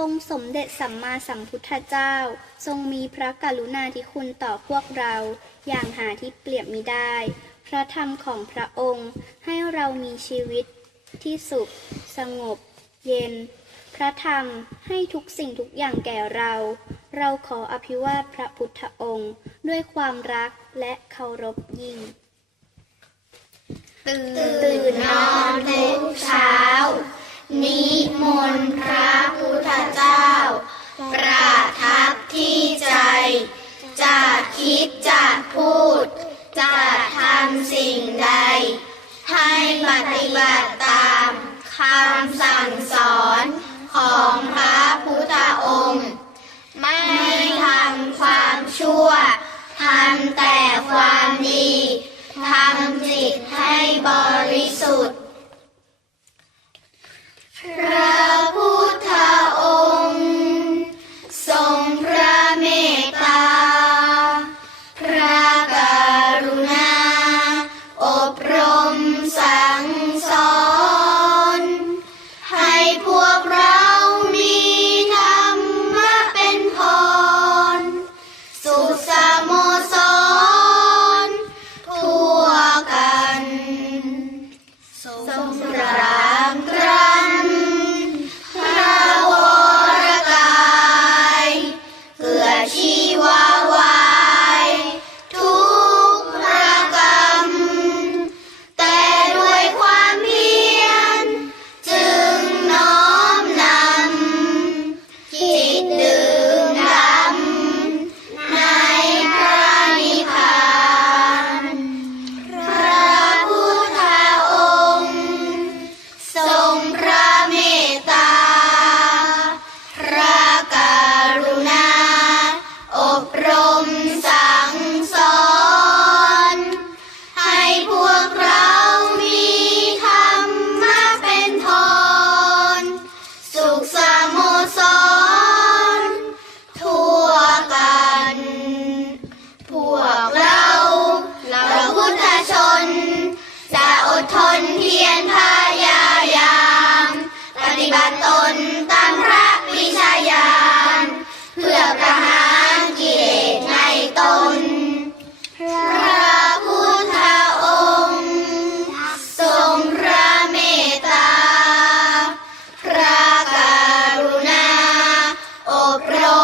องค์สมเด็จสัมมาสัมพุทธเจ้า ทรงมีพระกรุณาธิคุณต่อพวกเรา อย่างหาที่เปรียบมิได้ พระธรรมของพระองค์ให้เรามีชีวิตที่สุข สงบ เย็น พระธรรมให้ทุกสิ่งทุกอย่างแก่เรา เราขออภิวาทพระพุทธองค์ ด้วยความรักและเคารพยิ่ง ตื่นนอนทุกเช้า นิมนต์พระ ดจะพูด จะทำสิ่งใด ให้ปฏิบัติตามคำสั่งสอนของพระพุทธองค์ ไม่ทำความชั่วทำแต่ความดีทำจิตให้บริสุทธิ์พระพุทธองค์ ทรงพระเมตตา ทรง บัติตนตามพระปิชายานเพื่อประหารกิเลสในตน พระพุทธองค์ ทรงพระเมตตา พระกรุณา อบรม